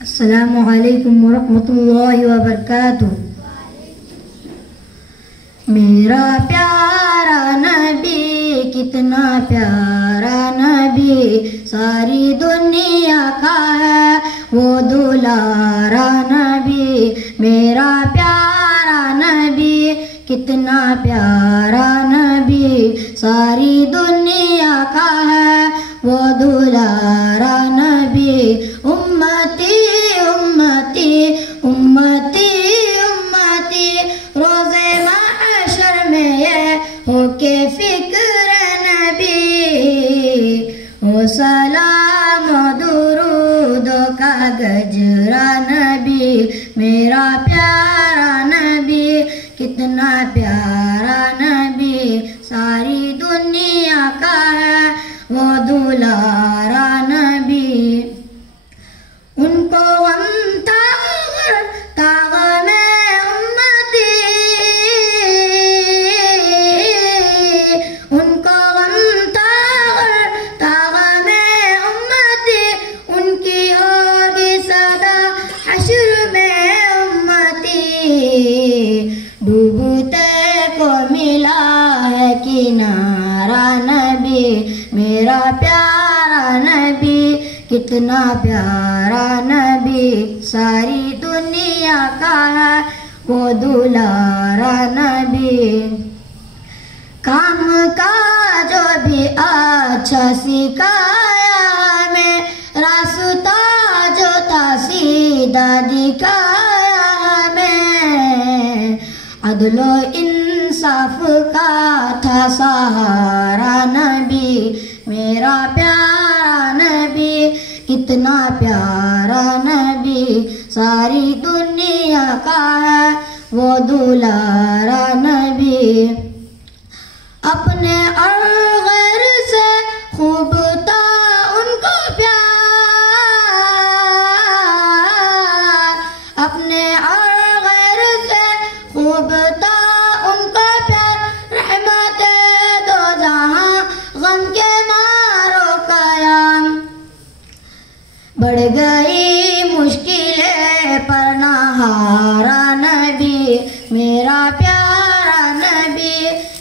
अस्सलामु अलैकुम वरहमतुल्लाहि वबरकातुहू। मेरा प्यारा नबी कितना प्यारा नबी, सारी दुनिया का है वो दुलारा नबी। मेरा प्यारा नबी कितना प्यारा नबी, सारी दुनिया का है वो दुलारा नबी। उम्मती उम्मती उम्मती उम्मती, रोज़े महशर में ये हो के फिक्र नबी। हो सलाम दुरूद का गजरा नबी, मेरा प्यारा नबी कितना प्यारा नबी, सारी दुनिया का है वो दुलारा नबी। उनको डूबते को मिला है किनारा नबी, मेरा प्यारा नबी कितना प्यारा नबी, सारी दुनिया का है वो दुलारा नबी। काम का जो भी अच्छा सिखाया हमें, रास्ता जो था सीधा दिखाया हमें। अदलो इंसाफ का था सहारा नबी, मेरा प्यारा नबी कितना प्यारा नबी, सारी दुनिया का है वो दुलारा नबी। अपने और गैर से खूब था उनको प्यार, अपने और गैर से खूब था उनको प्यार। रहमत दो जहां गम के मारो कयाम, बढ़ गई मुश्किलें पर ना हारा नबी, मेरा प्यारा नबी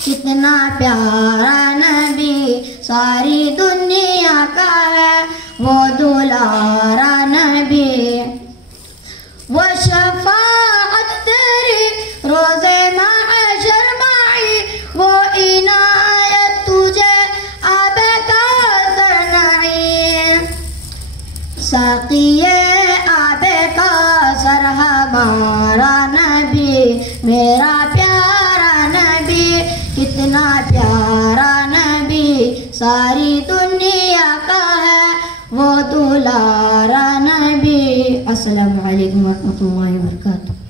कितना प्यारा नबी, सारी दुनिया का है वो दुलारा नबी। वो शफाअत तेरी रोज़े महशर माई, वो इनायत तुझे आबे कौसर नहीं। साक़िए आबे कौसर हमारा नबी, मेरा प्यारा नबी कितना प्यारा नबी, सारी दुनिया का है वो दुलारा नबी। अस्सलामु अलैकुम वरहमतुल्लाहि वबरकातुहू।